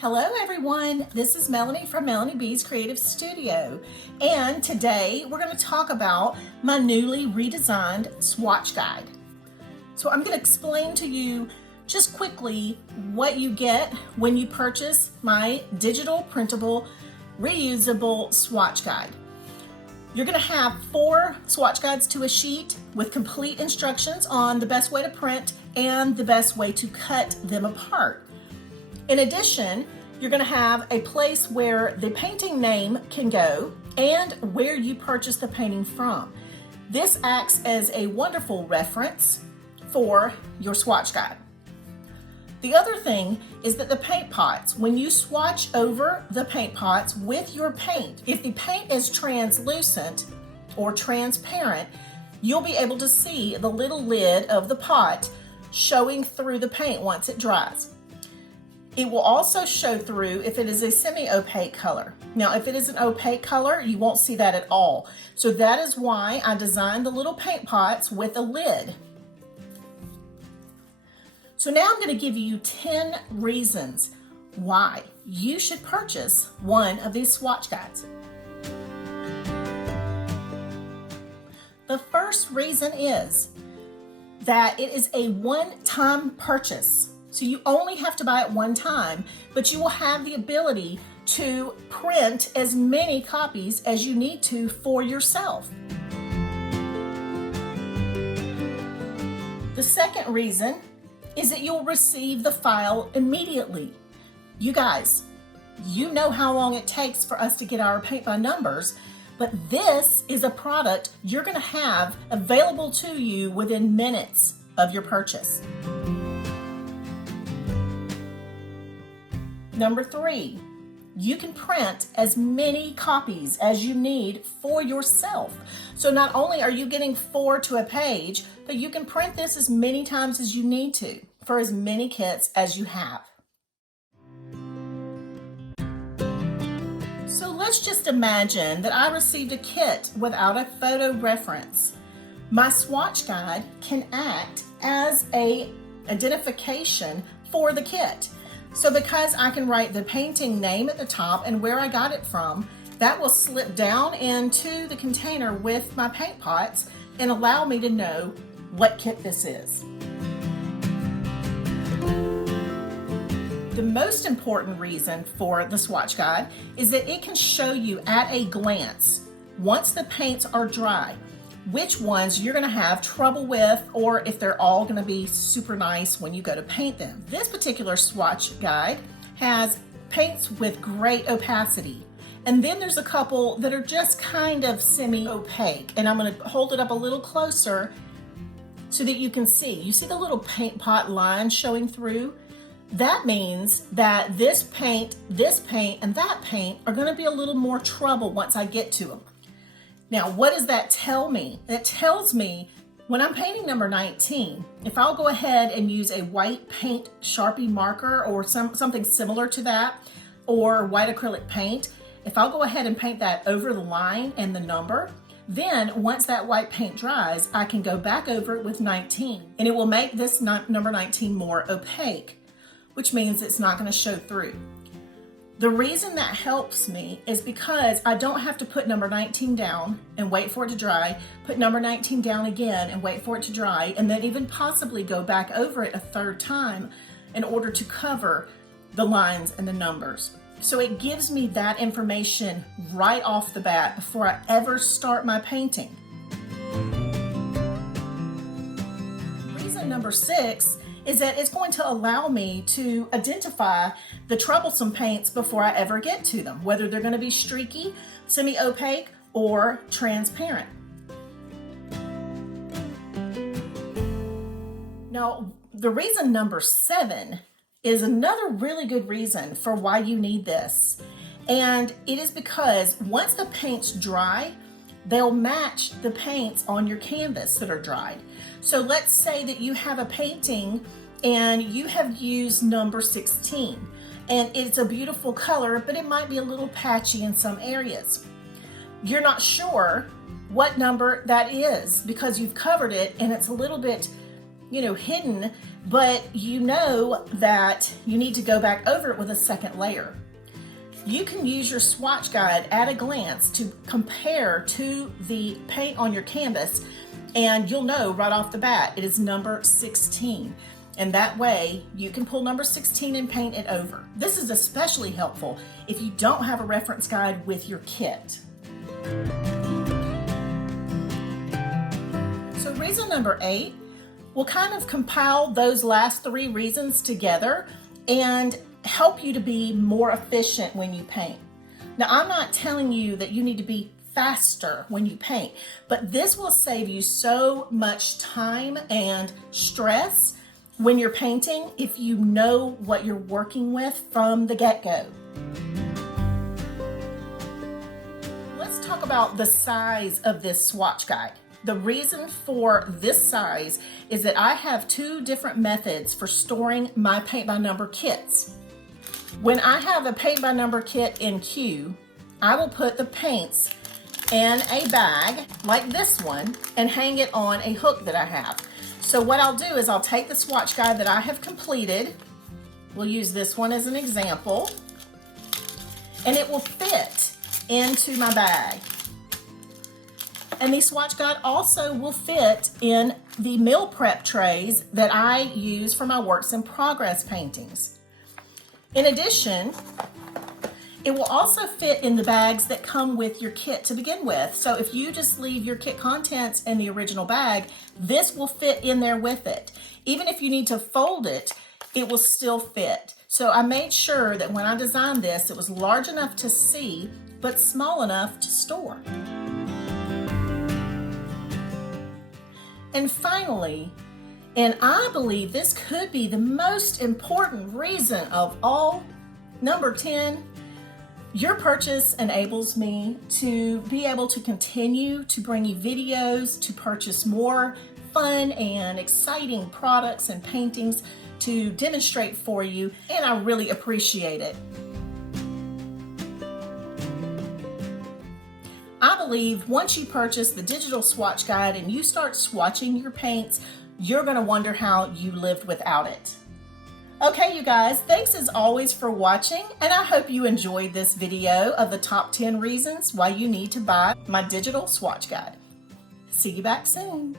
Hello everyone, this is Melanie from Melanie B's Creative Studio, and today we're going to talk about my newly redesigned swatch guide. So I'm going to explain to you just quickly what you get when you purchase my digital printable reusable swatch guide. You're going to have 4 swatch guides to a sheet with complete instructions on the best way to print and the best way to cut them apart. In addition, you're going to have a place where the painting name can go and where you purchase the painting from. This acts as a wonderful reference for your swatch guide. The other thing is that the paint pots, when you swatch over the paint pots with your paint, if the paint is translucent or transparent, you'll be able to see the little lid of the pot showing through the paint once it dries. It will also show through if it is a semi-opaque color. Now, if it is an opaque color, you won't see that at all. So that is why I designed the little paint pots with a lid. So now I'm going to give you 10 reasons why you should purchase one of these swatch guides. The first reason is that it is a one-time purchase. So you only have to buy it one time, but you will have the ability to print as many copies as you need to for yourself. The second reason is that you'll receive the file immediately. You guys, you know how long it takes for us to get our paint by numbers, but this is a product you're going to have available to you within minutes of your purchase. Number 3, you can print as many copies as you need for yourself. So not only are you getting 4 to a page, but you can print this as many times as you need to for as many kits as you have. So let's just imagine that I received a kit without a photo reference. My swatch guide can act as an identification for the kit. So because I can write the painting name at the top and where I got it from, that will slip down into the container with my paint pots and allow me to know what kit this is. The most important reason for the swatch guide is that it can show you at a glance, once the paints are dry, which ones you're going to have trouble with, or if they're all going to be super nice when you go to paint them. This particular swatch guide has paints with great opacity, and then there's a couple that are just kind of semi-opaque, and I'm going to hold it up a little closer so that you can see. You see the little paint pot line showing through? That means that this paint, and that paint are going to be a little more trouble once I get to them. Now, what does that tell me? It tells me when I'm painting number 19, if I'll go ahead and use a white paint Sharpie marker or something similar to that, or white acrylic paint, if I'll go ahead and paint that over the line and the number, then once that white paint dries, I can go back over it with 19, and it will make this number 19 more opaque, which means it's not going to show through. The reason that helps me is because I don't have to put number 19 down and wait for it to dry, put number 19 down again and wait for it to dry, and then even possibly go back over it a third time in order to cover the lines and the numbers. So it gives me that information right off the bat before I ever start my painting. Reason number 6 is that it's going to allow me to identify the troublesome paints before I ever get to them, whether they're going to be streaky, semi-opaque, or transparent. Now, the reason number 7 is another really good reason for why you need this. And it is because once the paints dry, they'll match the paints on your canvas that are dried. So let's say that you have a painting and you have used number 16, and it's a beautiful color, but it might be a little patchy in some areas. You're not sure what number that is because you've covered it and it's a little bit hidden, but you know that you need to go back over it with a second layer. You can use your swatch guide at a glance to compare to the paint on your canvas, and you'll know right off the bat it is number 16. And that way you can pull number 16 and paint it over. This is especially helpful if you don't have a reference guide with your kit. So reason number 8, we'll kind of compile those last 3 reasons together and help you to be more efficient when you paint. Now, I'm not telling you that you need to be faster when you paint, but this will save you so much time and stress when you're painting if you know what you're working with from the get-go. Let's talk about the size of this swatch guide. The reason for this size is that I have 2 different methods for storing my paint by number kits. When I have a paint by number kit in queue, I will put the paints in a bag like this one and hang it on a hook that I have. So what I'll do is I'll take the swatch guide that I have completed, we'll use this one as an example, and it will fit into my bag. And the swatch guide also will fit in the meal prep trays that I use for my works in progress paintings. In addition, it will also fit in the bags that come with your kit to begin with. So if you just leave your kit contents in the original bag, this will fit in there with it. Even if you need to fold it, it will still fit. So I made sure that when I designed this, it was large enough to see, but small enough to store. And finally, and I believe this could be the most important reason of all, number 10, your purchase enables me to be able to continue to bring you videos, to purchase more fun and exciting products and paintings to demonstrate for you, and I really appreciate it. I believe once you purchase the digital swatch guide and you start swatching your paints, you're going to wonder how you lived without it. Okay, you guys, thanks as always for watching, and I hope you enjoyed this video of the top 10 reasons why you need to buy my digital swatch guide. See you back soon.